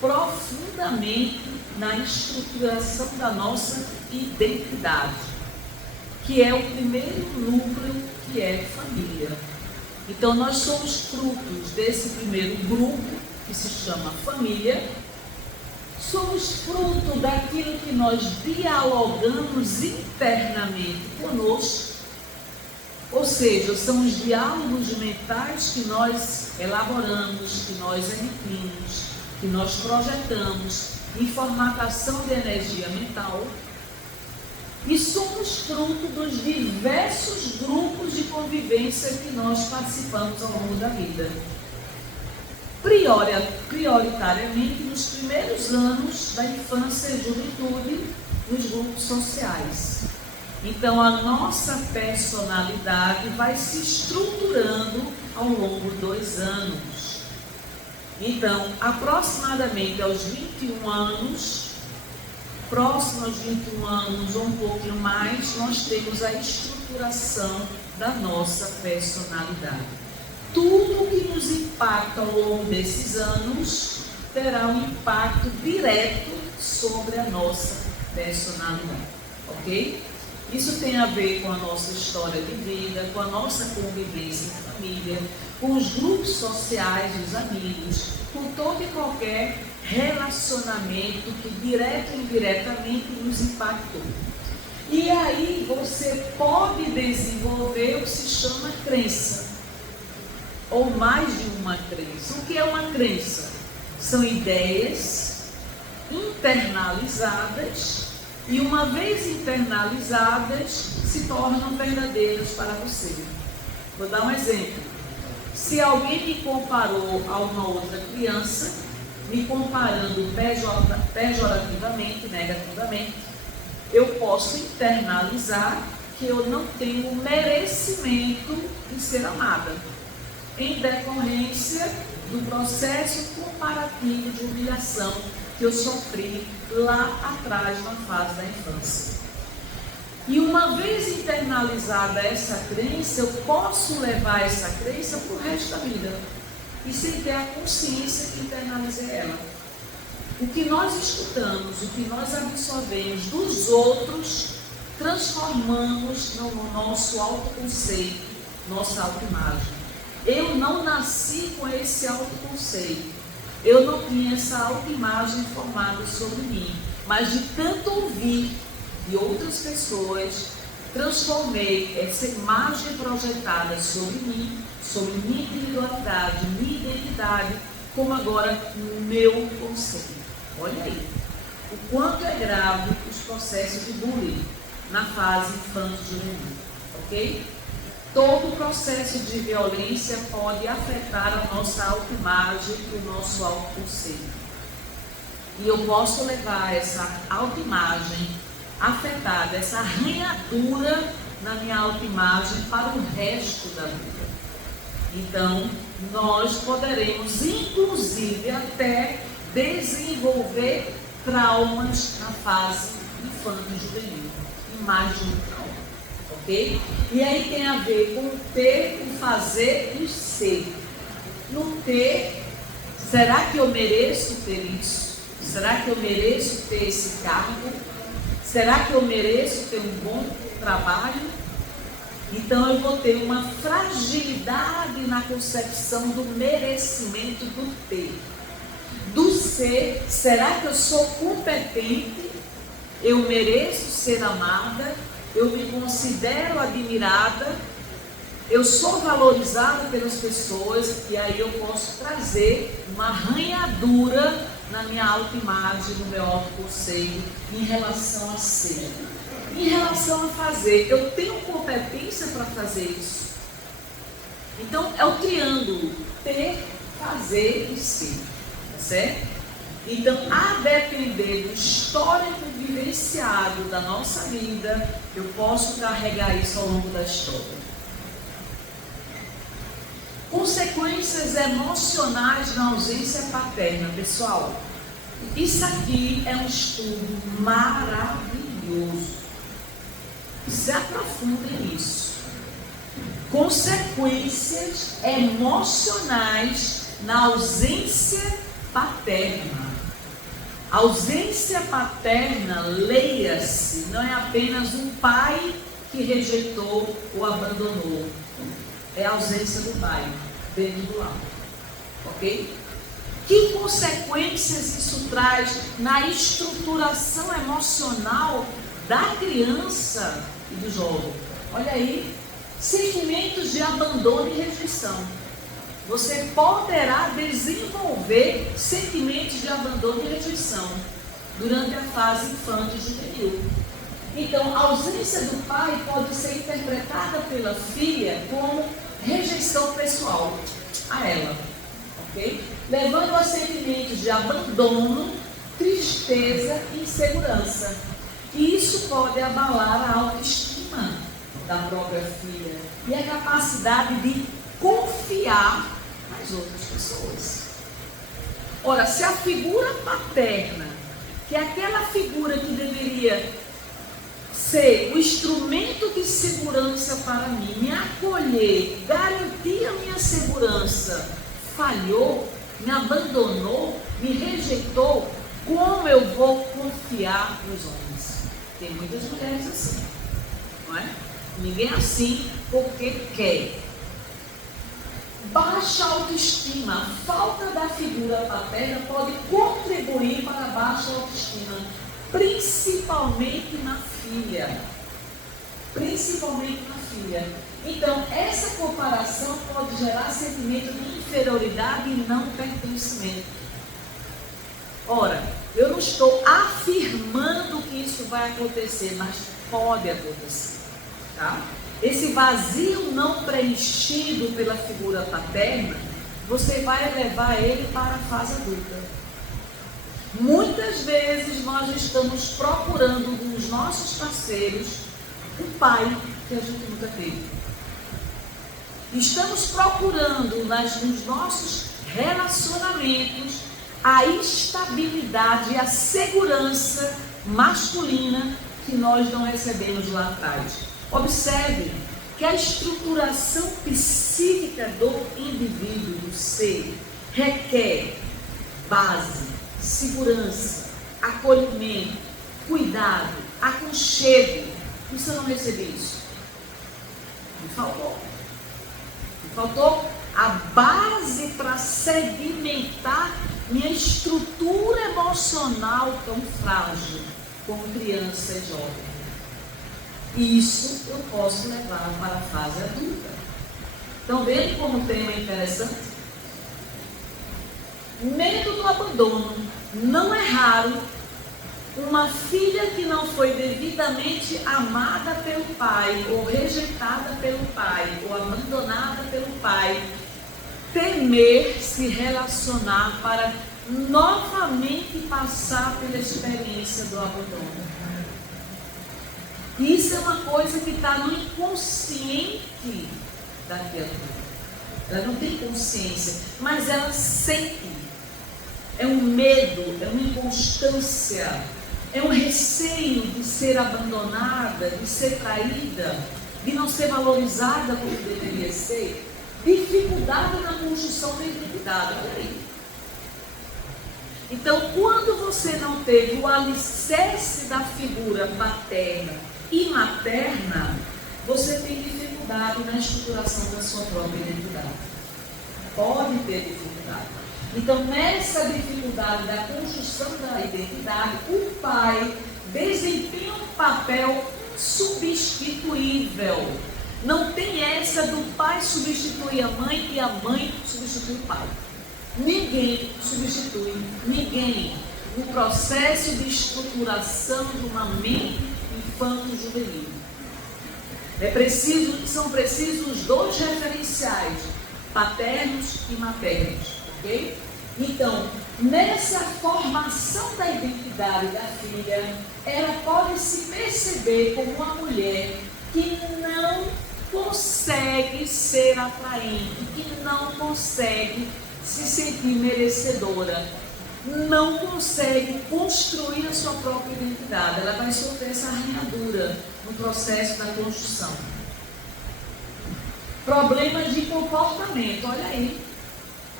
profundamente na estruturação da nossa identidade, que é o primeiro núcleo, que é família. Então nós somos frutos desse primeiro grupo, que se chama família. Somos fruto daquilo que nós dialogamos internamente conosco, ou seja, são os diálogos mentais que nós elaboramos, que nós emitimos, que nós projetamos em formatação de energia mental. E somos fruto dos diversos grupos de convivência que nós participamos ao longo da vida. Prioritariamente nos primeiros anos da infância e juventude, nos grupos sociais. Então a nossa personalidade vai se estruturando ao longo dos anos. Então, aproximadamente aos 21 anos, próximo aos 21 anos ou um pouquinho mais, nós temos a estruturação da nossa personalidade. Tudo que nos impacta ao longo desses anos terá um impacto direto sobre a nossa personalidade, ok? Isso tem a ver com a nossa história de vida, com a nossa convivência em família, com os grupos sociais, os amigos, com todo e qualquer relacionamento que direto e indiretamente nos impactou. E aí você pode desenvolver o que se chama crença, ou mais de uma crença. O que é uma crença? São ideias internalizadas e, uma vez internalizadas, se tornam verdadeiras para você. Vou dar um exemplo. Se alguém me comparou a uma outra criança, me comparando pejorativamente, negativamente, eu posso internalizar que eu não tenho merecimento de ser amada, em decorrência do processo comparativo de humilhação que eu sofri lá atrás, na fase da infância. E uma vez internalizada essa crença, eu posso levar essa crença para o resto da vida, e sem ter a consciência que internalizei ela. O que nós escutamos, o que nós absorvemos dos outros, transformamos no nosso autoconceito, nossa autoimagem. Eu não nasci com esse autoconceito, eu não tinha essa autoimagem formada sobre mim, mas de tanto ouvir de outras pessoas, transformei essa imagem projetada sobre mim, sobre minha individualidade, minha identidade, como agora o meu conceito. Olha aí, o quanto é grave os processos de bullying na fase infanto-juvenil, ok? Todo processo de violência pode afetar a nossa autoimagem e o nosso autoconceito. E eu posso levar essa autoimagem afetada, essa arranhadura na minha autoimagem para o resto da vida. Então, nós poderemos, inclusive, até desenvolver traumas na fase infanto-juvenil, e mais de um trauma. Okay? E aí tem a ver com o ter, o fazer e o ser. No ter, será que eu mereço ter isso? Será que eu mereço ter esse cargo? Será que eu mereço ter um bom trabalho? Então eu vou ter uma fragilidade na concepção do merecimento do ter. Do ser, será que eu sou competente? Eu mereço ser amada? Eu me considero admirada, eu sou valorizada pelas pessoas, e aí eu posso trazer uma arranhadura na minha autoimagem, no meu autoconceito, em relação a ser. Em relação a fazer, eu tenho competência para fazer isso. Então é o triângulo, ter, fazer e ser, tá certo? Então, a depender do histórico vivenciado da nossa vida, eu posso carregar isso ao longo da história. Consequências emocionais na ausência paterna. Pessoal, isso aqui é um estudo maravilhoso. Se aprofundem nisso. Consequências emocionais na ausência paterna. A ausência paterna, leia-se, não é apenas um pai que rejeitou ou abandonou. É a ausência do pai dentro do lar. Ok? Que consequências isso traz na estruturação emocional da criança e do jovem? Olha aí, sentimentos de abandono e rejeição. Você poderá desenvolver sentimentos de abandono e rejeição durante a fase infantil e juvenil. Então, a ausência do pai pode ser interpretada pela filha como rejeição pessoal a ela, ok? Levando a sentimentos de abandono, tristeza e insegurança. E isso pode abalar a autoestima da própria filha e a capacidade de confiar nas outras pessoas. Ora, se a figura paterna, que é aquela figura que deveria ser o instrumento de segurança para mim, me acolher, garantir a minha segurança, falhou, me abandonou, me rejeitou, como eu vou confiar nos homens? Tem muitas mulheres assim, não é? Ninguém é assim porque quer. Baixa autoestima, a falta da figura paterna pode contribuir para a baixa autoestima, principalmente na filha. Principalmente na filha. Então, essa comparação pode gerar sentimento de inferioridade e não pertencimento. Ora, eu não estou afirmando que isso vai acontecer, mas pode acontecer, tá? Esse vazio não preenchido pela figura paterna, você vai levar ele para a fase adulta. Muitas vezes nós estamos procurando nos nossos parceiros um pai que a gente nunca teve. Estamos procurando nos nossos relacionamentos a estabilidade e a segurança masculina que nós não recebemos lá atrás. Observe que a estruturação psíquica do indivíduo, do ser, requer base, segurança, acolhimento, cuidado, aconchego. E se eu não receber isso? Me faltou. Me faltou a base para sedimentar minha estrutura emocional tão frágil como criança e jovem. Isso eu posso levar para a fase adulta. Então, vejam como o tema é interessante. Medo do abandono. Não é raro uma filha que não foi devidamente amada pelo pai, ou rejeitada pelo pai, ou abandonada pelo pai, temer se relacionar para novamente passar pela experiência do abandono. Isso é uma coisa que está no inconsciente da criatura. Ela não tem consciência, mas ela sente. É um medo, é uma inconstância, é um receio de ser abandonada, de ser traída, de não ser valorizada como deveria ser. Dificuldade na construção da identidade. Olha aí. Então, quando você não teve o alicerce da figura paterna e materna, você tem dificuldade na estruturação da sua própria identidade. Pode ter dificuldade. Então, nessa dificuldade da construção da identidade, o pai desempenha um papel insubstituível. Não tem essa do pai substituir a mãe e a mãe substituir o pai. Ninguém substitui ninguém no processo de estruturação de uma mente infanto-juvenil. São precisos os dois referenciais, paternos e maternos, ok? Então, nessa formação da identidade da filha, ela pode se perceber como uma mulher que não consegue ser atraente, que não consegue se sentir merecedora, não consegue construir a sua própria identidade. Ela vai sofrer essa arranhadura no processo da construção. Problemas de comportamento, olha aí.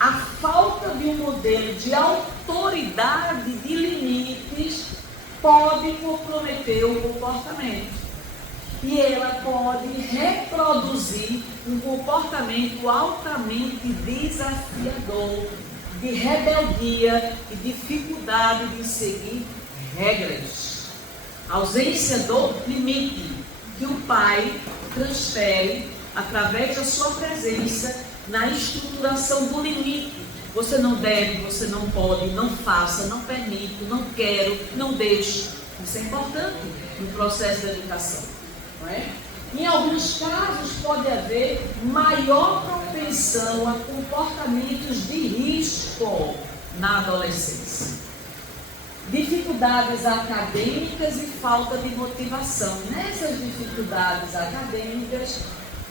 a falta de um modelo de autoridade, de limites, pode comprometer o comportamento. E ela pode reproduzir um comportamento altamente desafiador, de rebeldia e dificuldade de seguir regras. Ausência do limite que o pai transfere através da sua presença na estruturação do limite. Você não deve, você não pode, não faça, não permito, não quero, não deixo. Isso é importante no processo de educação, não é? Em alguns casos pode haver maior propensão a comportamentos de risco na adolescência. Dificuldades acadêmicas e falta de motivação. Nessas dificuldades acadêmicas,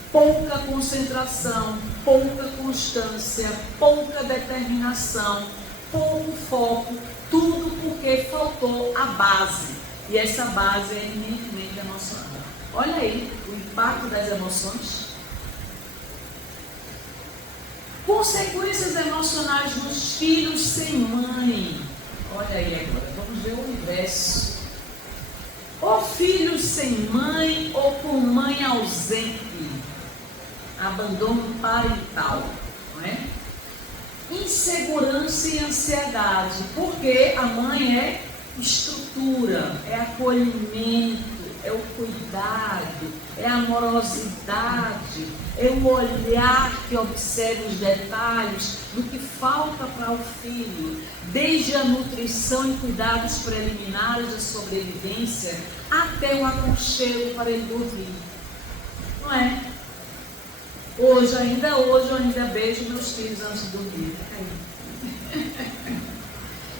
pouca concentração, pouca constância, pouca determinação, pouco foco, tudo porque faltou a base. E essa base é eminentemente emocional. Olha aí o impacto das emoções. Consequências emocionais nos filhos sem mãe. Olha aí agora, vamos ver o universo. Ou filhos sem mãe ou com mãe ausente. Abandono parental, não é? Insegurança e ansiedade, porque a mãe é estrutura, é acolhimento, é o cuidado, é a amorosidade, é o olhar que observa os detalhes do que falta para o filho, desde a nutrição e cuidados preliminares da sobrevivência até o aconchego para ele dormir, não é? Hoje eu ainda beijo meus filhos antes de dormir.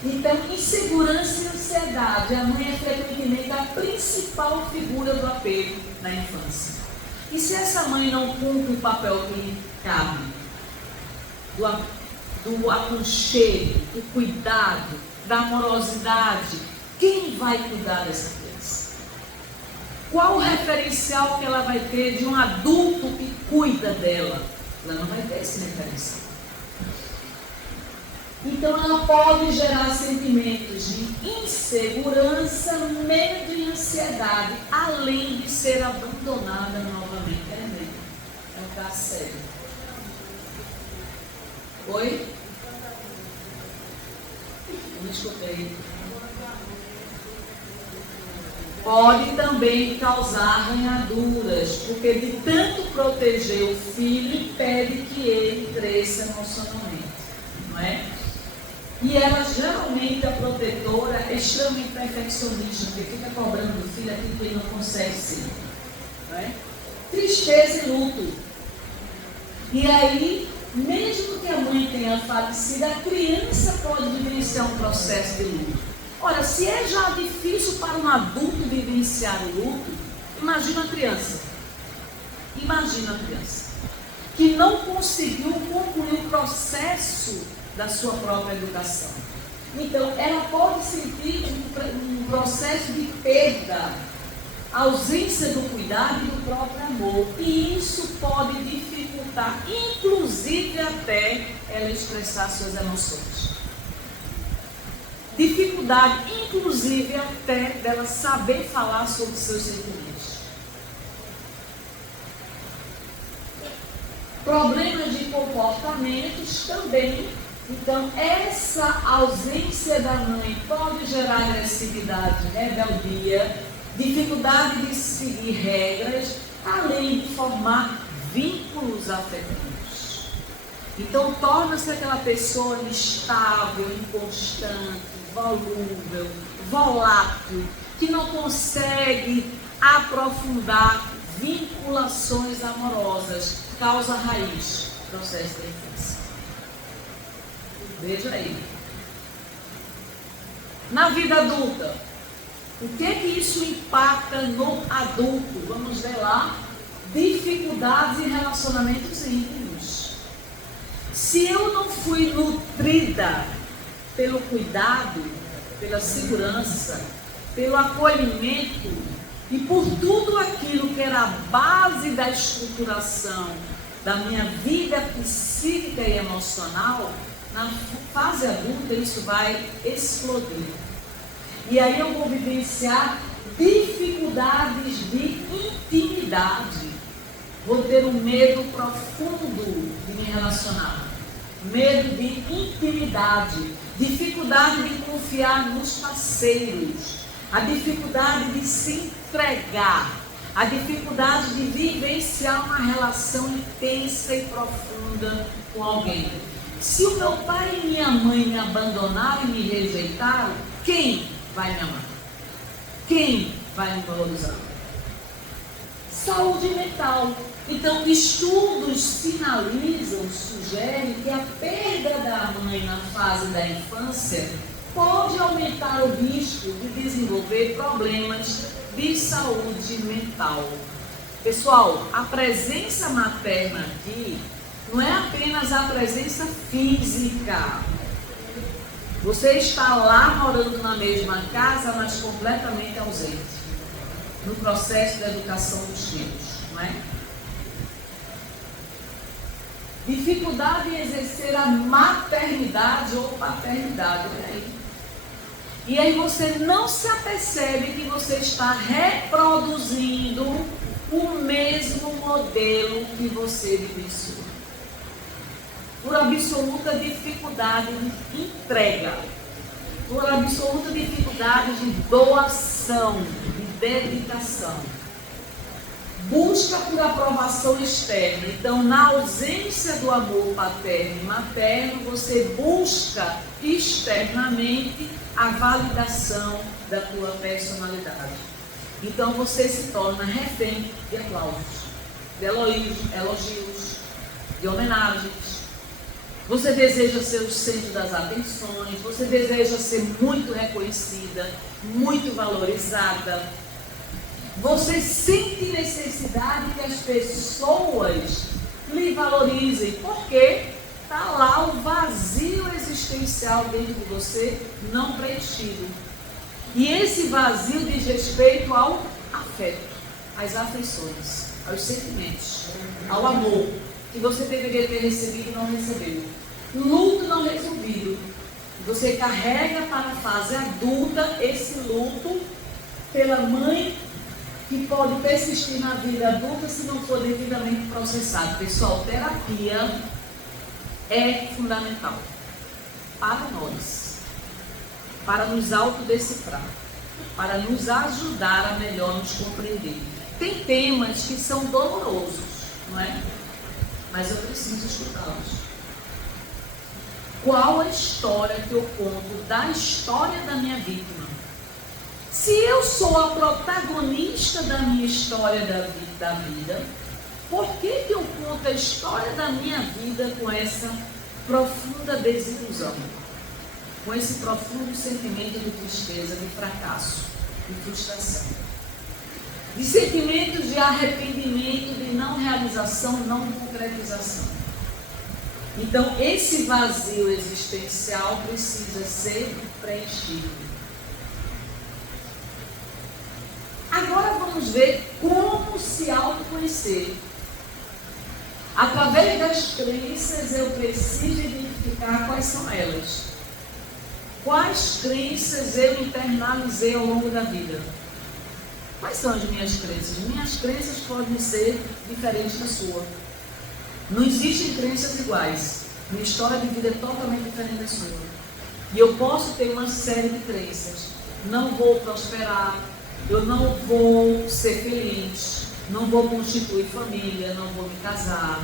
Então, insegurança e ansiedade. A mãe é frequentemente a principal figura do apego na infância. E se essa mãe não cumpre o papel que lhe cabe, do aconchego, do cuidado, da amorosidade, quem vai cuidar dessa criança? Qual o referencial que ela vai ter de um adulto que cuida dela? Ela não vai ter esse referencial. Então ela pode gerar sentimentos de insegurança, medo e ansiedade, além de ser abandonada novamente. É um caso sério. Oi? Não escutei. Pode também causar arranhaduras, porque de tanto proteger o filho, impede que ele cresça emocionalmente, não é? E ela, geralmente, a protetora, é extremamente perfeccionista, porque fica cobrando do filho aquilo que ele não consegue ser, não é? Tristeza e luto. E aí, mesmo que a mãe tenha falecido, a criança pode vivenciar um processo de luto. Ora, se é já difícil para um adulto vivenciar o luto, imagina a criança. Imagina a criança que não conseguiu concluir o processo da sua própria educação. Então, ela pode sentir um processo de perda, ausência do cuidado e do próprio amor. E isso pode dificultar, inclusive até ela expressar suas emoções. Dificuldade, inclusive, até dela saber falar sobre seus sentimentos. Problemas de comportamentos também. Então, essa ausência da mãe pode gerar agressividade, rebeldia, dificuldade de seguir regras, além de formar vínculos afetivos. Então, torna-se aquela pessoa instável, inconstante, volúvel, volátil, que não consegue aprofundar vinculações amorosas, causa raiz, processo da infância. Veja aí. Na vida adulta, o que é que isso impacta no adulto? Vamos ver lá. Dificuldades em relacionamentos íntimos. Se eu não fui nutrida pelo cuidado, pela segurança, pelo acolhimento e por tudo aquilo que era a base da estruturação da minha vida psíquica e emocional, na fase adulta isso vai explodir. E aí eu vou vivenciar dificuldades de intimidade. Vou ter um medo profundo de me relacionar. Medo de intimidade. Dificuldade de confiar nos parceiros. A dificuldade de se entregar. A dificuldade de vivenciar uma relação intensa e profunda com alguém. Se o meu pai e minha mãe me abandonaram e me rejeitaram, quem vai me amar? Quem vai me valorizar? Saúde mental. Então, estudos sinalizam, sugerem que a perda da mãe na fase da infância pode aumentar o risco de desenvolver problemas de saúde mental. Pessoal, a presença materna aqui não é apenas a presença física. Você está lá morando na mesma casa, mas completamente ausente no processo da educação dos filhos, não é? Dificuldade em exercer a maternidade ou paternidade, né? E aí você não se apercebe que você está reproduzindo o mesmo modelo que você vivenciou. Por absoluta dificuldade de entrega, por absoluta dificuldade de doação, de dedicação. Busca por aprovação externa. Então, na ausência do amor paterno e materno, você busca externamente a validação da tua personalidade. Então, você se torna refém de aplausos, de elogios, de homenagens. Você deseja ser o centro das atenções, você deseja ser muito reconhecida, muito valorizada. Você sente necessidade que as pessoas lhe valorizem, porque está lá o vazio existencial dentro de você não preenchido. E esse vazio diz respeito ao afeto, às afeições, aos sentimentos, ao amor, que você deveria ter recebido e não recebeu. Luto não resolvido. Você carrega para a fase adulta esse luto pela mãe, que pode persistir na vida adulta se não for devidamente processado. Pessoal, terapia é fundamental para nós, para nos autodecifrar, para nos ajudar a melhor nos compreender. Tem temas que são dolorosos, não é? Mas eu preciso escutá-los. Qual a história que eu conto da história da minha vítima? Se eu sou a protagonista da minha história da vida, por que eu conto a história da minha vida com essa profunda desilusão? Com esse profundo sentimento de tristeza, de fracasso, de frustração? De sentimentos de arrependimento, de não realização, não concretização. Então, esse vazio existencial precisa ser preenchido. Agora vamos ver como se autoconhecer. Através das crenças eu preciso identificar quais são elas. Quais crenças eu internalizei ao longo da vida? Quais são as minhas crenças? Minhas crenças podem ser diferentes da sua. Não existem crenças iguais. Minha história de vida é totalmente diferente da sua. E eu posso ter uma série de crenças. Não vou prosperar. Eu não vou ser feliz, não vou constituir família, não vou me casar,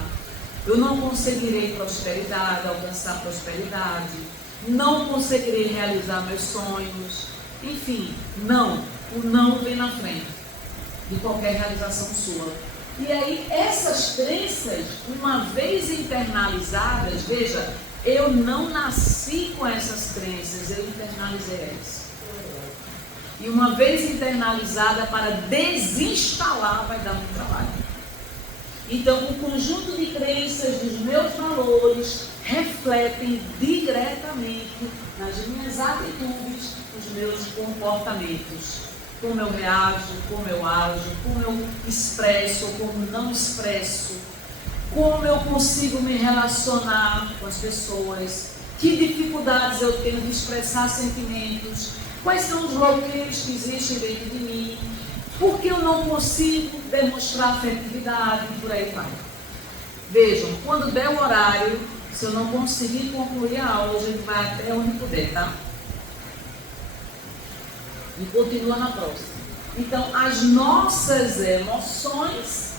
eu não conseguirei prosperidade, alcançar prosperidade, não conseguirei realizar meus sonhos, enfim, não, o não vem na frente de qualquer realização sua. E aí essas crenças, uma vez internalizadas, veja, eu não nasci com essas crenças, eu internalizei elas. E uma vez internalizada, para desinstalar vai dar muito trabalho. Então, o conjunto de crenças dos meus valores refletem diretamente nas minhas atitudes, nos meus comportamentos. Como eu reajo, como eu ajo, como eu expresso ou como não expresso como eu consigo me relacionar com as pessoas, que dificuldades eu tenho de expressar sentimentos, quais são os bloqueios que existem dentro de mim, por que eu não consigo demonstrar afetividade, por aí vai. Vejam, quando der o horário, se eu não conseguir concluir a aula, a gente vai até onde puder, tá? E continua na próxima. Então, as nossas emoções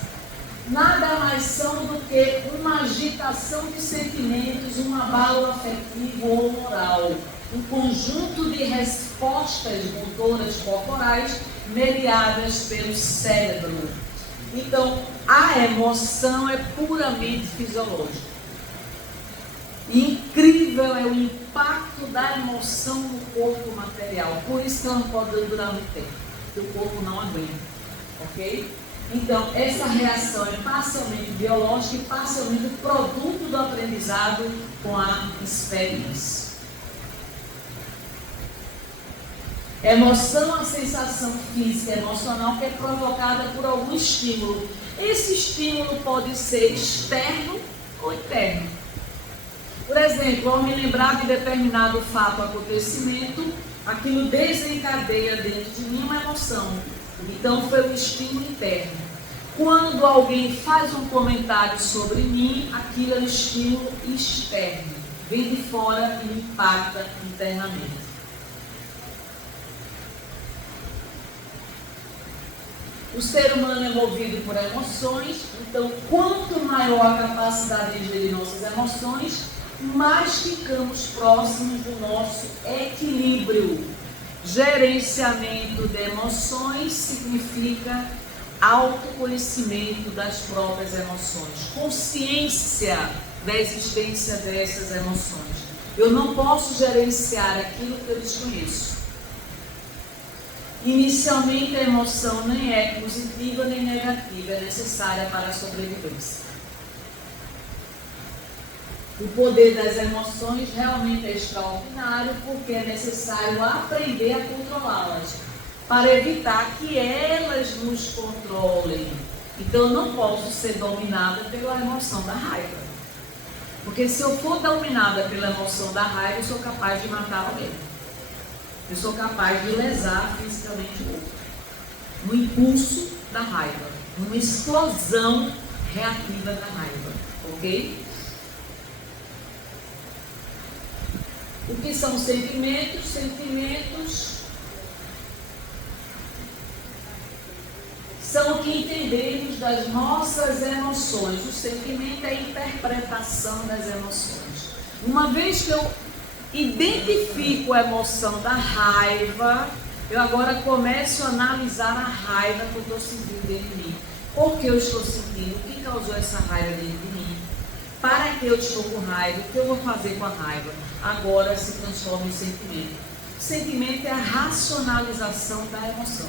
nada mais são do que uma agitação de sentimentos, um abalo afetivo ou moral, um conjunto de respostas motoras corporais mediadas pelo cérebro. Então, a emoção é puramente fisiológica. Incrível é o impacto da emoção no corpo material. Por isso que ela não pode durar muito tempo, porque o corpo não aguenta, ok? Então, essa reação é parcialmente biológica e parcialmente produto do aprendizado com a experiência. Emoção é uma sensação física e emocional que é provocada por algum estímulo. Esse estímulo pode ser externo ou interno. Por exemplo, ao me lembrar de determinado fato ou acontecimento, aquilo desencadeia dentro de mim uma emoção. Então, foi um estímulo interno. Quando alguém faz um comentário sobre mim, aquilo é um estímulo externo. Vem de fora e me impacta internamente. O ser humano é movido por emoções, então, quanto maior a capacidade de gerir nossas emoções, mais ficamos próximos do nosso equilíbrio. Gerenciamento de emoções significa autoconhecimento das próprias emoções, consciência da existência dessas emoções. Eu não posso gerenciar aquilo que eu desconheço. Inicialmente, a emoção nem é positiva nem negativa, é necessária para a sobrevivência. O poder das emoções realmente é extraordinário, porque é necessário aprender a controlá-las, para evitar que elas nos controlem. Então, eu não posso ser dominada pela emoção da raiva. Porque se eu for dominada pela emoção da raiva, eu sou capaz de matar alguém. Eu sou capaz de lesar fisicamente o outro. No impulso da raiva, numa explosão reativa da raiva, ok? O que são sentimentos? Sentimentos são o que entendemos das nossas emoções. O sentimento é a interpretação das emoções. Uma vez que eu identifico a emoção da raiva, eu agora começo a analisar a raiva que eu estou sentindo dentro de mim. Por que eu estou sentindo? O que causou essa raiva dentro de mim? Para que eu estou com raiva? O que eu vou fazer com a raiva? Agora se transforma em sentimento. Sentimento é a racionalização da emoção.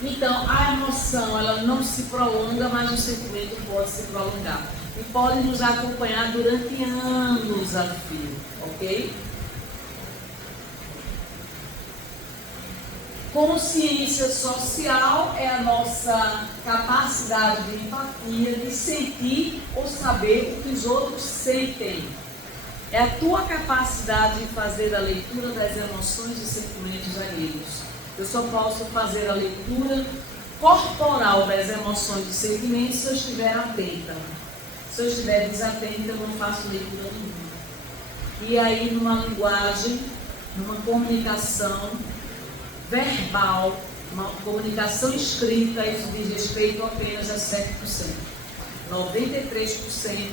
Então, a emoção, ela não se prolonga, mas o sentimento pode se prolongar. E pode nos acompanhar durante anos a fio, ok? Consciência social é a nossa capacidade de empatia, de sentir ou saber o que os outros sentem. É a tua capacidade de fazer a leitura das emoções e sentimentos alheios. Eu só posso fazer a leitura corporal das emoções e sentimentos se eu estiver atenta. Se eu estiver desatenta, eu não faço leitura nenhuma. E aí, numa linguagem, numa comunicação verbal, uma comunicação escrita, isso diz respeito apenas a 7%. 93%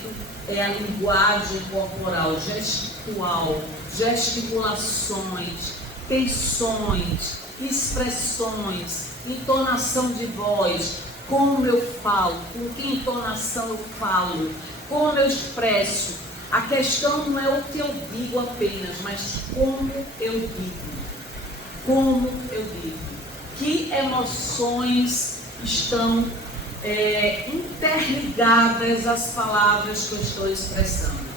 é a linguagem corporal, gestual, gesticulações, tensões, expressões, entonação de voz, como eu falo, com que entonação eu falo, como eu expresso. A questão não é o que eu digo apenas, mas como eu digo. Como eu digo. Que emoções estão interligadas às palavras que eu estou expressando.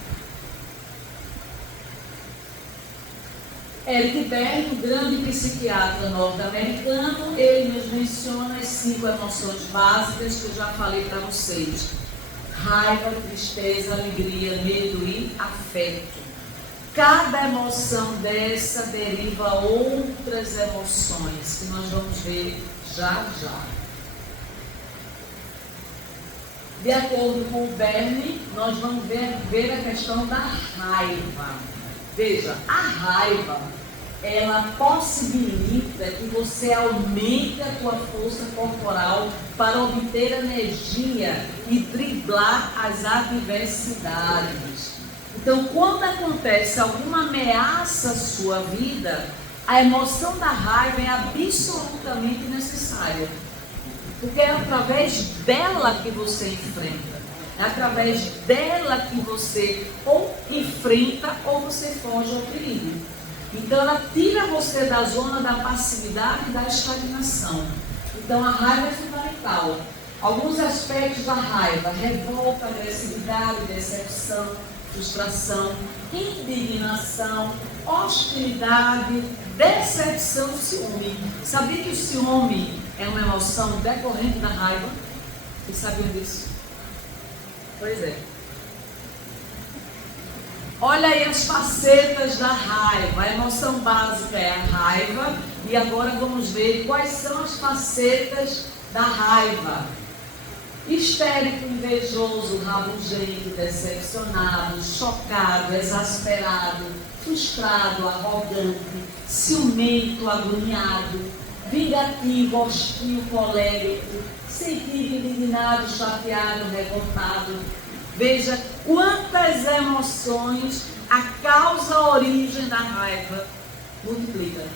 Eric Berne, o grande psiquiatra norte-americano, ele nos menciona as 5 emoções básicas que eu já falei para vocês. raiva, tristeza, alegria, medo e afeto. Cada emoção dessa deriva outras emoções, que nós vamos ver já já. De acordo com o Bernie, nós vamos ver a questão da raiva. Veja, a raiva, ela possibilita que você aumente a tua força corporal para obter energia e driblar as adversidades. Então, quando acontece alguma ameaça à sua vida, a emoção da raiva é absolutamente necessária. Porque é através dela que você enfrenta. É através dela que você ou enfrenta ou você foge ao perigo. Então ela tira você da zona da passividade e da estagnação. Então a raiva é fundamental. Alguns aspectos da raiva: revolta, agressividade, decepção, frustração, indignação, hostilidade, decepção, ciúme. Sabia que o ciúme é uma emoção decorrente da raiva? Vocês sabiam disso? Pois é. Olha aí as facetas da raiva. A emoção básica é a raiva. E agora vamos ver quais são as facetas da raiva. Histérico, invejoso, rabugento, decepcionado, chocado, exasperado, frustrado, arrogante, ciumento, agoniado, vingativo, hostil, colérico, sentido, indignado, chateado, revoltado. Veja quantas emoções a causa, a origem da raiva multiplica.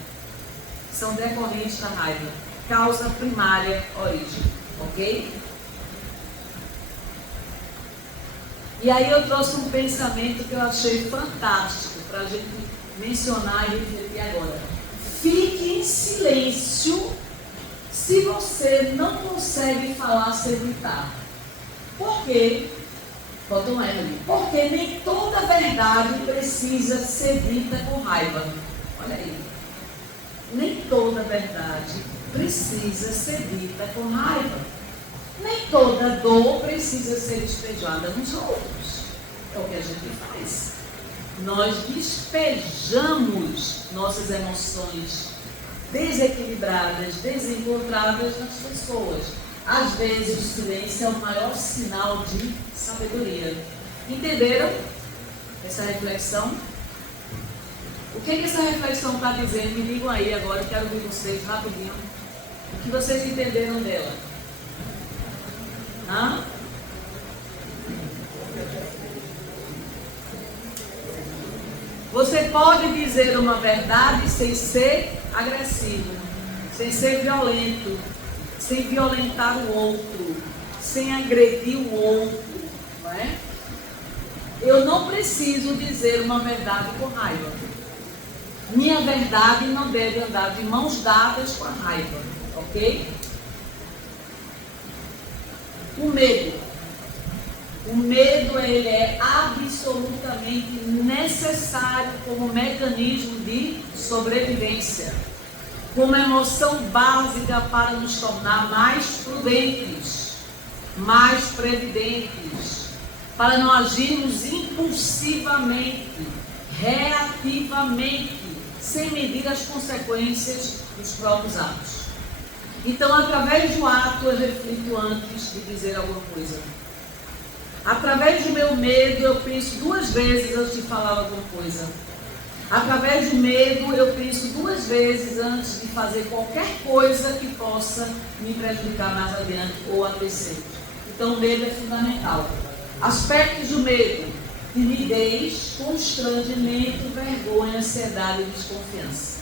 São decorrentes da raiva. Causa primária, origem. Ok? E aí eu trouxe um pensamento que eu achei fantástico para a gente mencionar e refletir agora. Fique em silêncio se você não consegue falar sem gritar. Por quê? Bota um R ali. Porque nem toda verdade precisa ser dita com raiva. Olha aí. Nem toda verdade precisa ser dita com raiva. Nem toda dor precisa ser despejada nos outros. É o que a gente faz. Nós despejamos nossas emoções desequilibradas, desencontradas nas pessoas. Às vezes o silêncio é o maior sinal de sabedoria. Entenderam essa reflexão? O que essa reflexão está dizendo? Me digam aí agora, eu quero ouvir vocês rapidinho. O que vocês entenderam dela? Hã? Você pode dizer uma verdade sem ser agressivo, sem ser violento, sem violentar o outro, sem agredir o outro, não é? Eu não preciso dizer uma verdade com raiva. Minha verdade não deve andar de mãos dadas com a raiva, ok? O medo. O medo, ele é absolutamente necessário como mecanismo de sobrevivência, como emoção básica para nos tornar mais prudentes, mais previdentes, para não agirmos impulsivamente, reativamente, sem medir as consequências dos próprios atos. Então, através do ato, eu reflito antes de dizer alguma coisa. Através do meu medo, eu penso duas vezes antes de falar alguma coisa. Através do medo, eu penso duas vezes antes de fazer qualquer coisa que possa me prejudicar mais adiante ou a terceiro. Então, o medo é fundamental. Aspectos do medo: timidez, constrangimento, vergonha, ansiedade e desconfiança.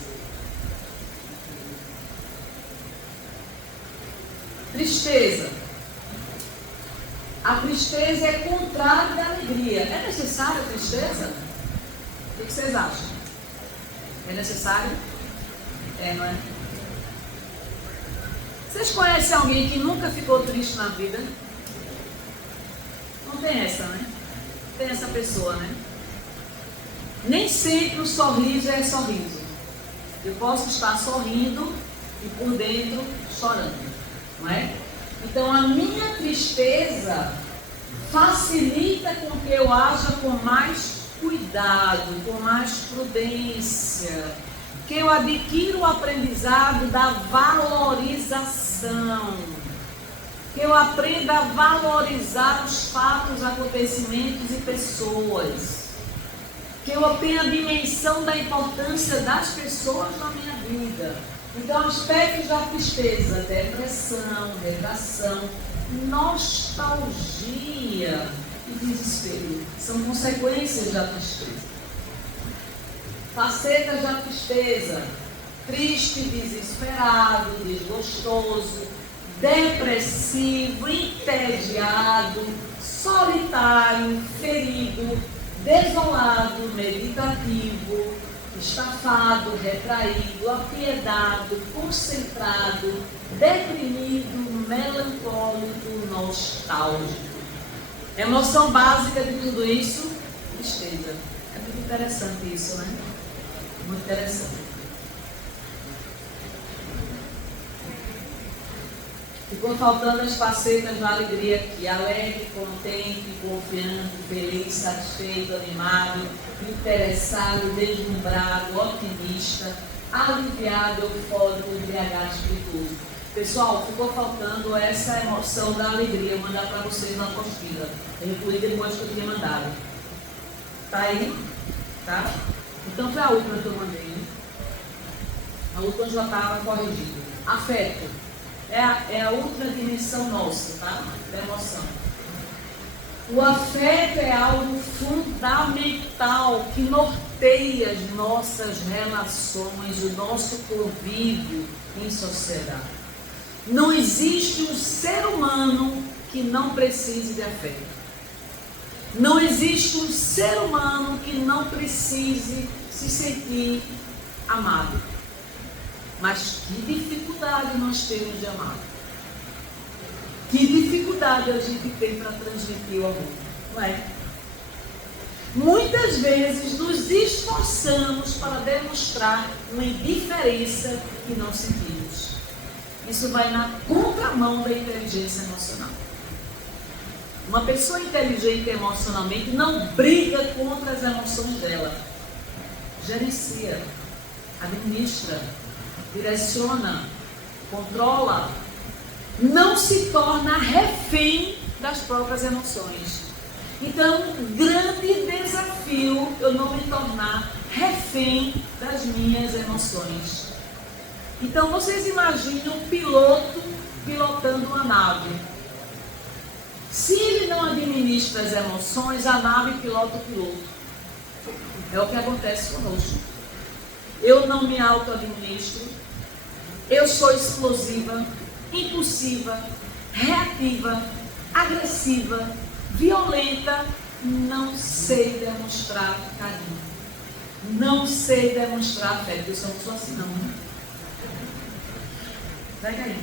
Tristeza. A tristeza é contrário da alegria. É necessária a tristeza? O que vocês acham? É necessário? É, não é? Vocês conhecem alguém que nunca ficou triste na vida? Não tem essa, né? Tem essa pessoa, né? Nem sempre o sorriso é sorriso. Eu posso estar sorrindo e por dentro chorando, não é? Então a minha tristeza facilita com que eu haja com mais cuidado, com mais prudência, que eu adquira o aprendizado da valorização, que eu aprenda a valorizar os fatos, acontecimentos e pessoas, que eu tenha a dimensão da importância das pessoas na minha vida. Então, aspectos da tristeza, depressão, negação, nostalgia e desespero são consequências da tristeza. Facetas da tristeza: triste, desesperado, desgostoso, depressivo, entediado, solitário, ferido, desolado, meditativo, estafado, retraído, apiedado, concentrado, deprimido, melancólico, nostálgico. Emoção básica de tudo isso: tristeza. É muito interessante isso, né? Muito interessante. Ficou faltando as facetas da alegria aqui: alegre, contente, confiante, feliz, satisfeito, animado, interessado, deslumbrado, otimista, aliviado, eufórico, embriagado, espirituoso. Pessoal, ficou faltando essa emoção da alegria. Eu vou mandar para vocês na apostila. Eu recolhi depois que eu tinha mandado. Tá aí? Tá? Então foi a última que eu mandei. A última já estava corrigida. Afeto. É a outra dimensão nossa, tá? Da emoção. O afeto é algo fundamental que norteia as nossas relações, o nosso convívio em sociedade. Não existe um ser humano que não precise de afeto. Não existe um ser humano que não precise se sentir amado. Mas que dificuldade nós temos de amar. Que dificuldade a gente tem para transmitir o amor, não é? Muitas vezes nos esforçamos para demonstrar uma indiferença que não sentimos. Isso vai na contramão da inteligência emocional. Uma pessoa inteligente emocionalmente não briga contra as emoções dela. Gerencia, administra, direciona, controla. Não se torna refém das próprias emoções. Então, um grande desafio eu não me tornar refém das minhas emoções. Então, vocês imaginem um piloto pilotando uma nave. Se ele não administra as emoções, a nave pilota o piloto. É o que acontece conosco. Eu não me auto-administro. Eu sou explosiva, impulsiva, reativa, agressiva, violenta. Não sei demonstrar carinho. Não sei demonstrar afeto. Eu só não sou assim, não. Pega aí.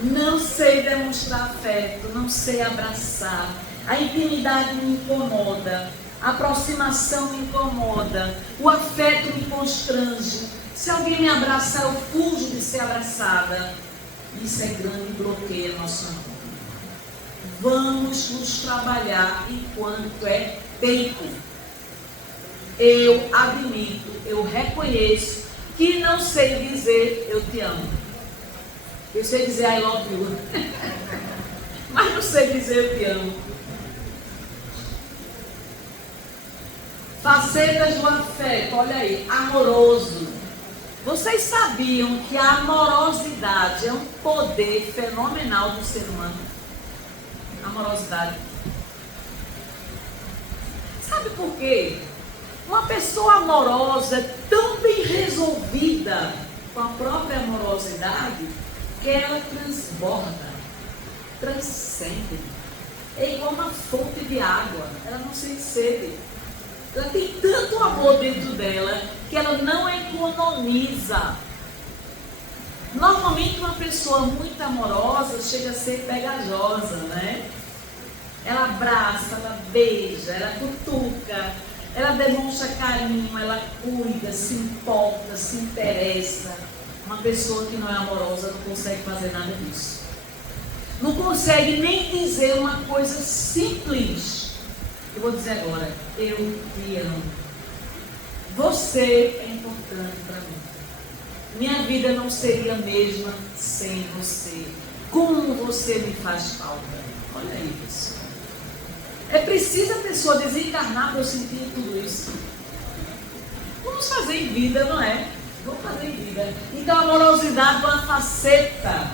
Não sei demonstrar afeto, não sei abraçar. A intimidade me incomoda, a aproximação me incomoda, o afeto me constrange. Se alguém me abraçar, eu fujo de ser abraçada. Isso é grande bloqueio emocional. Vamos nos trabalhar enquanto é tempo. Eu admito, eu reconheço que não sei dizer eu te amo. Eu sei dizer I love you, mas não sei dizer eu te amo. Facetas do afeto, olha aí, amoroso. Vocês sabiam que a amorosidade é um poder fenomenal do ser humano? Amorosidade. Sabe por quê? Uma pessoa amorosa é tão bem resolvida com a própria amorosidade que ela transborda, transcende. É igual uma fonte de água, ela não sente sede. Ela tem tanto amor dentro dela que ela não economiza. Normalmente uma pessoa muito amorosa chega a ser pegajosa, né? Ela abraça, ela beija, ela cutuca, ela demonstra carinho, ela cuida, se importa, se interessa. Uma pessoa que não é amorosa não consegue fazer nada disso. não consegue nem dizer uma coisa simples. Eu vou dizer agora, eu te amo. Você é importante para mim. Minha vida não seria a mesma sem você. Como você me faz falta. Olha aí, pessoal. É preciso a pessoa desencarnar para eu sentir tudo isso. Vamos fazer em vida, não é? Vamos fazer em vida. Então a amorosidade é uma faceta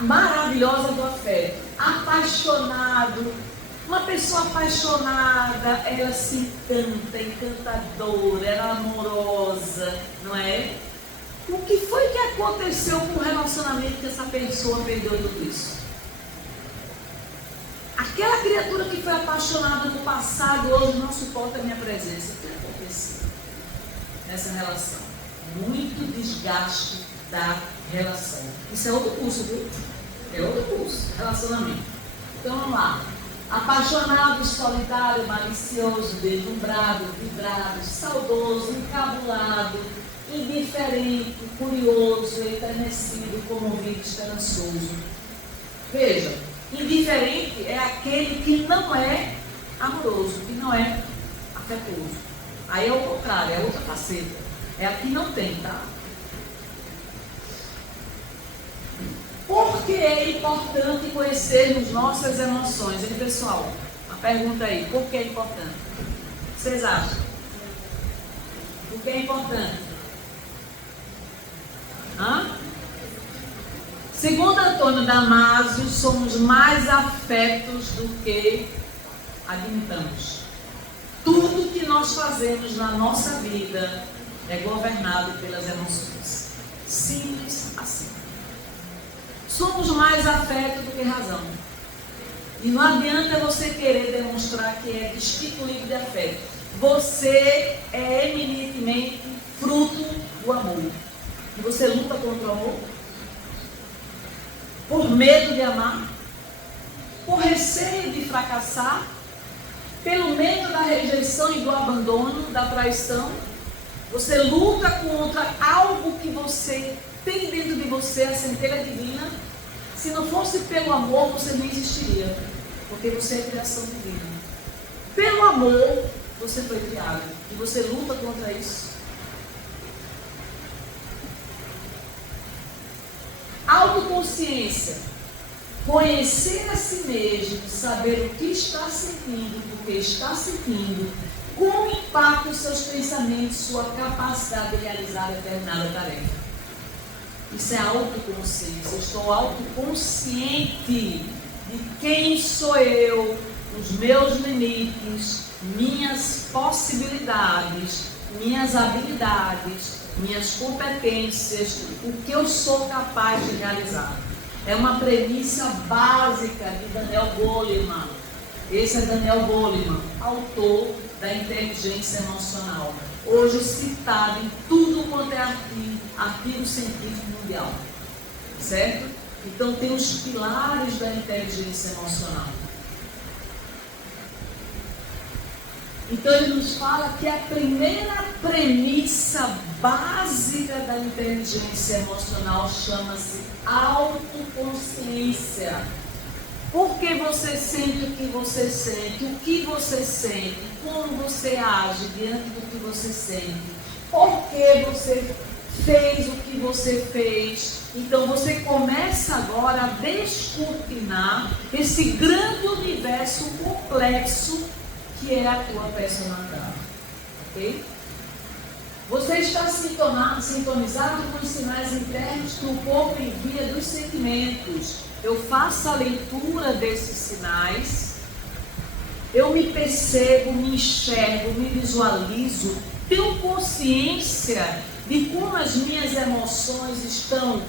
maravilhosa do afeto. Apaixonado. Uma pessoa apaixonada, ela se encanta, encantadora, ela é amorosa, não é? O que foi que aconteceu com o relacionamento que essa pessoa perdeu tudo isso? Aquela criatura que foi apaixonada no passado, hoje não suporta a minha presença. O que aconteceu nessa relação? Muito desgaste da relação. Isso é outro curso, viu? É outro curso, relacionamento. Então vamos lá. Apaixonado, solitário, malicioso, deslumbrado, vibrado, saudoso, encabulado, indiferente, curioso, enternecido, comovido, esperançoso. Veja, indiferente é aquele que não é amoroso, que não é afetuoso. Aí é o contrário, é outra faceta. É a que não tem, tá? Por que é importante conhecermos nossas emoções? Hein, pessoal? A pergunta aí, por que é importante? O que vocês acham? Por que é importante? Segundo Antônio Damasio, somos mais afetos do que admitamos. Tudo que nós fazemos na nossa vida é governado pelas emoções. Simples assim. Somos mais afeto do que razão. E não adianta você querer demonstrar que é destituído de afeto. Você é eminentemente fruto do amor. E você luta contra o amor? Por medo de amar? Por receio de fracassar? Pelo medo da rejeição e do abandono, da traição? Você luta contra algo que você tem dentro de você, a centelha divina. Se não fosse pelo amor, você não existiria, porque você é criação divina. Pelo amor, você foi criado, e você luta contra isso. Autoconsciência. Conhecer a si mesmo, saber o que está sentindo, por que está sentindo, como impacta os seus pensamentos, sua capacidade de realizar determinada tarefa. Isso é autoconsciência. Eu estou autoconsciente de quem sou eu, os meus limites, minhas possibilidades, minhas habilidades, minhas competências, o que eu sou capaz de realizar. É uma premissa básica de Daniel Goleman. Esse é Daniel Goleman, autor da inteligência emocional. Hoje citado em tudo quanto é artigo científico mundial. Certo? Então tem os pilares da inteligência emocional. Então ele nos fala que a primeira premissa básica da inteligência emocional chama-se autoconsciência. Por que você sente o que você sente? O que você sente? Como você age diante do que você sente? Por que você fez o que você fez? Então você começa agora a descortinar esse grande universo complexo que é a tua personalidade. Ok? Você está sintonizado com os sinais internos que o corpo envia dos sentimentos. Eu faço a leitura desses sinais, eu me percebo, me enxergo, me visualizo, tenho consciência de como as minhas emoções estão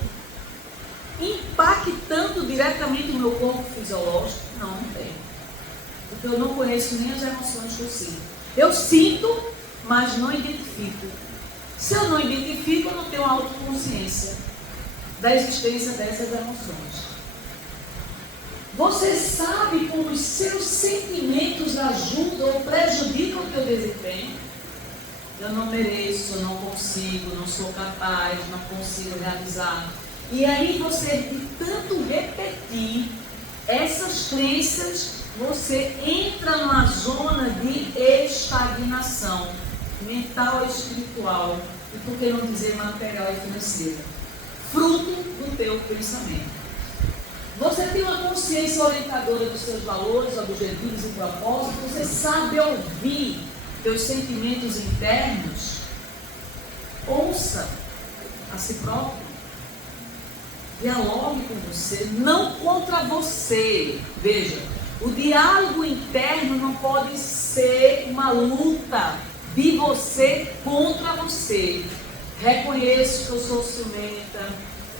impactando diretamente o meu corpo fisiológico. Não, não tenho. Porque eu não conheço nem as emoções que eu sinto. Eu sinto, mas não identifico. Se eu não identifico, eu não tenho autoconsciência da existência dessas emoções. Você sabe como os seus sentimentos ajudam ou prejudicam o teu desempenho? Eu não mereço, eu não consigo, não sou capaz, não consigo realizar. E aí você, de tanto repetir essas crenças, você entra numa zona de estagnação mental e espiritual, e por que não dizer material e financeira, fruto do teu pensamento. Você tem uma consciência orientadora dos seus valores, objetivos e propósitos, você sabe ouvir teus sentimentos internos, ouça a si próprio, dialogue com você, não contra você. Veja, o diálogo interno não pode ser uma luta de você contra você. Reconheço que eu sou ciumenta,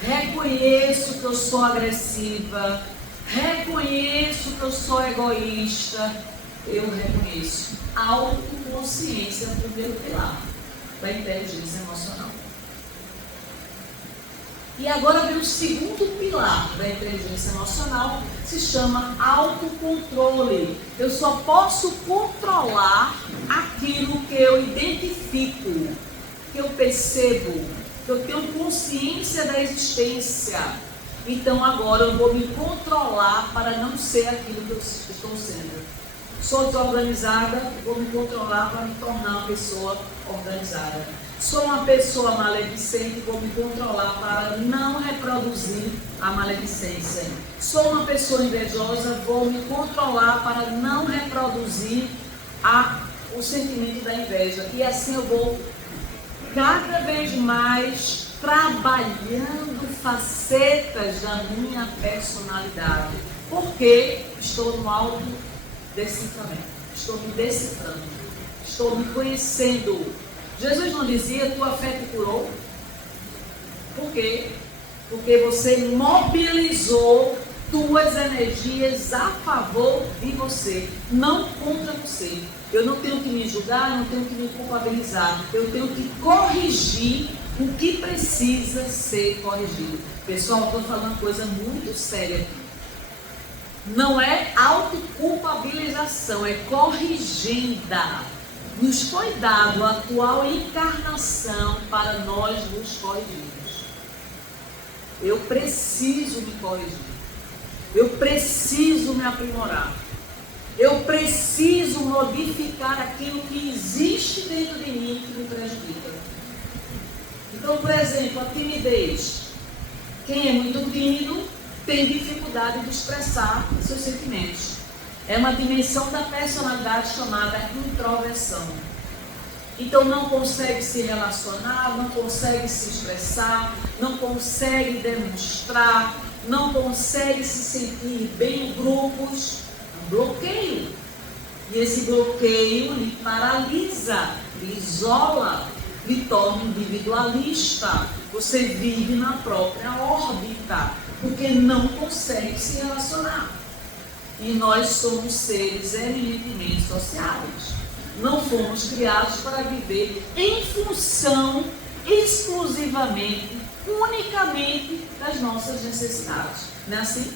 reconheço que eu sou agressiva, reconheço que eu sou egoísta. Eu reconheço. Autoconsciência é o primeiro pilar da inteligência emocional. E agora vem o segundo pilar da inteligência emocional, se chama autocontrole. Eu só posso controlar aquilo que eu identifico, que eu percebo, que eu tenho consciência da existência. Então agora eu vou me controlar para não ser aquilo que eu estou sendo. Sou desorganizada, vou me controlar para me tornar uma pessoa organizada. Sou uma pessoa maledicente, vou me controlar para não reproduzir a maledicência. Sou uma pessoa invejosa, vou me controlar para não reproduzir o sentimento da inveja. E assim eu vou cada vez mais trabalhando facetas da minha personalidade. Porque estou no autodeciframento, estou me decifrando, estou me conhecendo. Jesus não dizia, tua fé te curou? Por quê? Porque você mobilizou tuas energias a favor de você, não contra você. Eu não tenho que me julgar, não tenho que me culpabilizar. Eu tenho que corrigir o que precisa ser corrigido. Pessoal, estou falando uma coisa muito séria aqui. Não é autoculpabilização, é corrigenda. Nos foi dado a atual encarnação para nós nos corrigirmos. Eu preciso me corrigir. Eu preciso me aprimorar. Eu preciso modificar aquilo que existe dentro de mim que me prejudica. Então, por exemplo, a timidez. Quem é muito tímido tem dificuldade de expressar seus sentimentos. É uma dimensão da personalidade chamada introversão. Então não consegue se relacionar, não consegue se expressar, não consegue demonstrar, não consegue se sentir bem em grupos. Um bloqueio. E esse bloqueio lhe paralisa, lhe isola, lhe torna individualista. Você vive na própria órbita, porque não consegue se relacionar. E nós somos seres eminentemente sociáveis. Não fomos criados para viver em função exclusivamente, unicamente das nossas necessidades. Não é assim?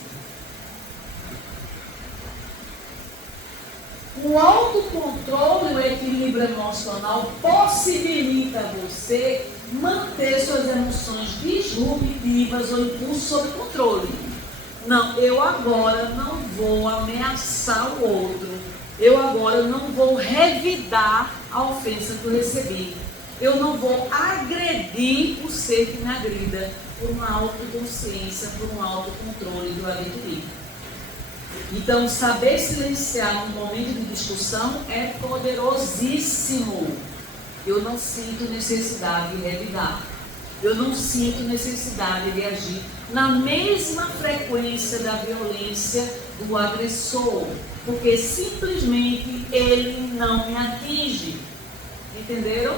O autocontrole, o equilíbrio emocional possibilita você manter suas emoções disruptivas ou impulsos sob controle. Não, eu agora não vou ameaçar o outro. Eu agora não vou revidar a ofensa que eu recebi. Eu não vou agredir o ser que me agrida por uma autoconsciência, por um autocontrole que eu adquiri. Então, saber silenciar num momento de discussão é poderosíssimo. Eu não sinto necessidade de revidar. Eu não sinto necessidade de agir na mesma frequência da violência do agressor, porque simplesmente ele não me atinge. Entenderam?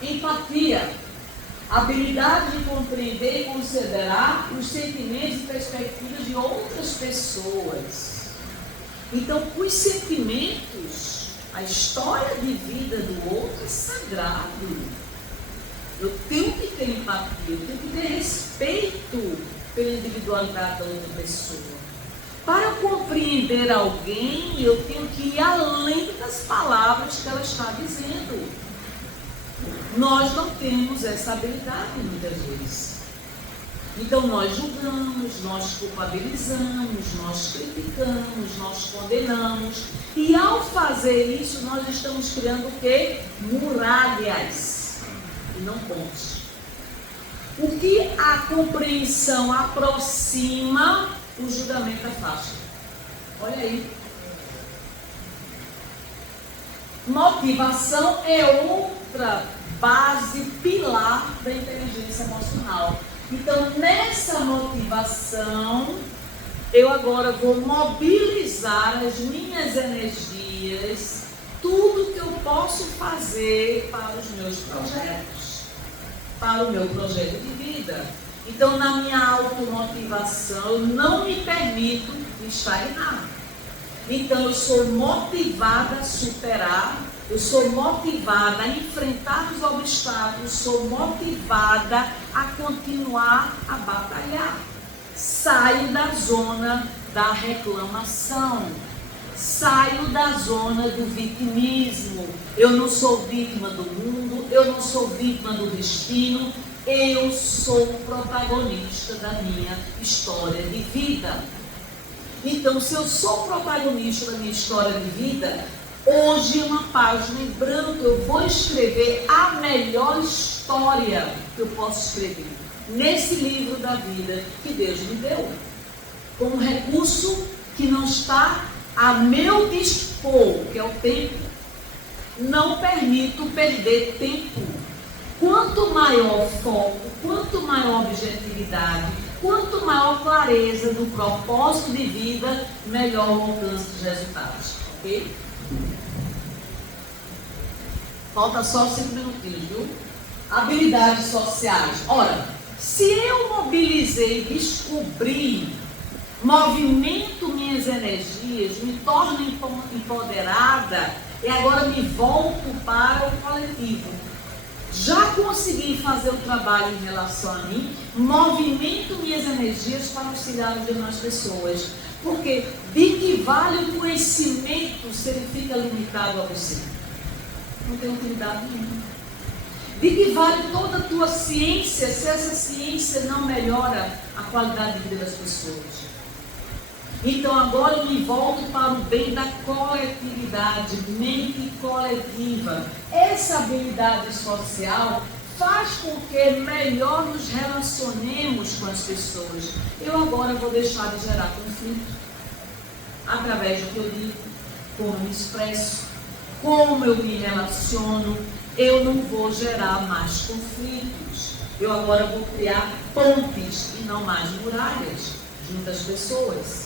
Empatia. Habilidade de compreender e considerar os sentimentos e perspectivas de outras pessoas. Então, os sentimentos, a história de vida do outro é sagrado. Eu tenho que ter empatia, eu tenho que ter respeito pela individualidade da outra pessoa. Para compreender alguém, eu tenho que ir além das palavras que ela está dizendo. Nós não temos essa habilidade muitas vezes. Então nós julgamos, nós culpabilizamos, nós criticamos, nós condenamos. E ao fazer isso, nós estamos criando o quê? Muralhas e não pontes. O que a compreensão aproxima, o julgamento afasta. Olha aí. Motivação é outra base, pilar da inteligência emocional. Então, nessa motivação, eu agora vou mobilizar as minhas energias, tudo que eu posso fazer para os meus projetos, para o meu projeto de vida. Então, na minha automotivação, eu não me permito estagnar. Então, eu sou motivada a superar, eu sou motivada a enfrentar os obstáculos, sou motivada a continuar a batalhar. Saio da zona da reclamação, saio da zona do vitimismo. Eu não sou vítima do mundo, eu não sou vítima do destino, eu sou o protagonista da minha história de vida. Então, se eu sou protagonista da minha história de vida, hoje é uma página em branco, eu vou escrever a melhor história que eu posso escrever nesse livro da vida que Deus me deu, com um recurso que não está a meu dispor, que é o tempo. Não permito perder tempo. Quanto maior foco, quanto maior objetividade, quanto maior clareza do propósito de vida, melhor o alcance dos resultados. Ok? Falta só 5 minutinhos, viu? Habilidades sociais. Ora, se eu mobilizei, descobri, movimento minhas energias, me torno empoderada e agora me volto para o coletivo. Já consegui fazer o trabalho em relação a mim, movimento minhas energias para auxiliar as demais pessoas. Porque de que vale o conhecimento se ele fica limitado a você? Não tem utilidade nenhuma. De que vale toda a tua ciência se essa ciência não melhora a qualidade de vida das pessoas? Então agora eu me volto para o bem da coletividade, mente coletiva. Essa habilidade social faz com que melhor nos relacionemos com as pessoas. Eu agora vou deixar de gerar conflito através do que eu digo, como eu me expresso, como eu me relaciono. Eu não vou gerar mais conflitos. Eu agora vou criar pontes e não mais muralhas junto às pessoas.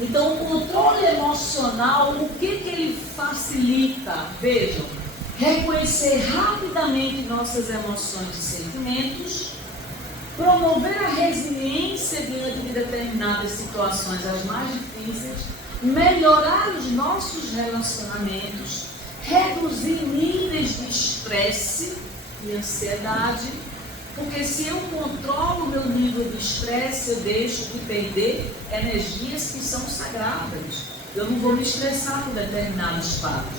Então, o controle emocional, o que ele facilita? Vejam, reconhecer rapidamente nossas emoções e sentimentos, promover a resiliência diante de determinadas situações, as mais difíceis, melhorar os nossos relacionamentos, reduzir níveis de estresse e ansiedade, porque se eu controlo o meu nível de estresse, eu deixo de perder energias que são sagradas. Eu não vou me estressar com determinados fatos.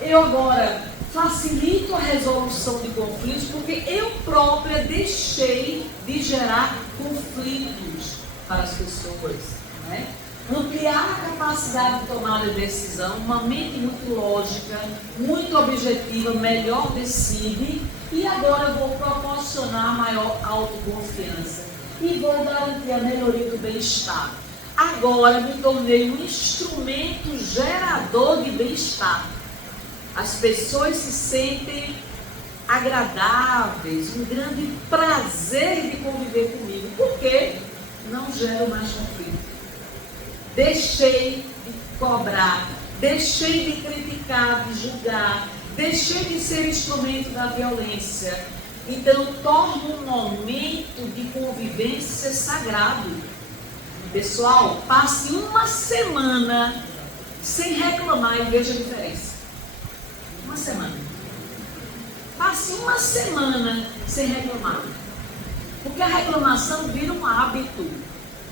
Eu agora facilito a resolução de conflitos, porque eu própria deixei de gerar conflitos para as pessoas, né? Ampliar a capacidade de tomar a decisão, uma mente muito lógica, muito objetiva, melhor decide, e agora eu vou proporcionar maior autoconfiança e vou garantir a melhoria do bem-estar. Agora me tornei um instrumento gerador de bem-estar. As pessoas se sentem agradáveis, um grande prazer de conviver comigo, porque não gero mais conflito. Deixei de cobrar, deixei de criticar, de julgar, deixei de ser instrumento da violência. Então, torno um momento de convivência sagrado. Pessoal, passe uma semana sem reclamar e veja a diferença. Uma semana. Passe uma semana sem reclamar. Porque a reclamação vira um hábito.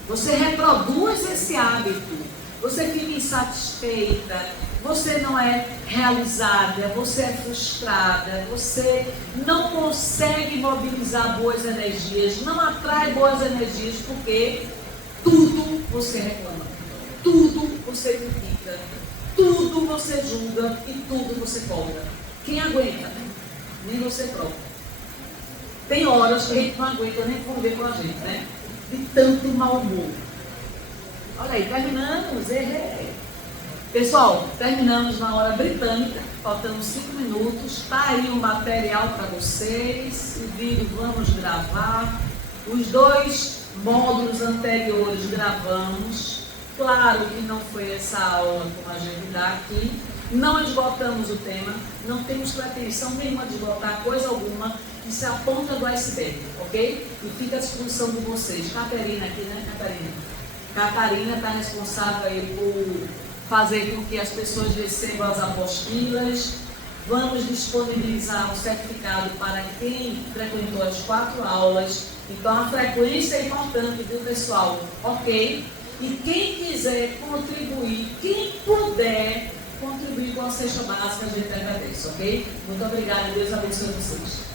Você reproduz esse hábito, você fica insatisfeita, você não é realizada, você é frustrada, você não consegue mobilizar boas energias, não atrai boas energias, porque tudo você reclama, tudo você critica, tudo você julga e tudo você cobra. Quem aguenta? Nem você próprio. Tem horas que a gente não aguenta nem conviver com a gente, né? De tanto mau humor. Olha aí, terminamos. Pessoal, terminamos na hora britânica, faltando 5 minutos. Está aí o material para vocês. O vídeo vamos gravar. Os 2 módulos anteriores gravamos. Claro que não foi essa aula como a gente dá aqui. Não esgotamos o tema, não temos pretensão nenhuma de esgotar coisa alguma. Isso é a ponta do iceberg, ok? E fica à disposição de vocês. Catarina aqui, né, Catarina? Catarina está responsável aí por fazer com que as pessoas recebam as apostilas. Vamos disponibilizar um certificado para quem frequentou as 4 aulas. Então a frequência é importante, viu, pessoal? Ok? E quem quiser contribuir, quem puder contribuir com a cesta básica, a gente agradece, ok? Muito obrigada, Deus abençoe vocês.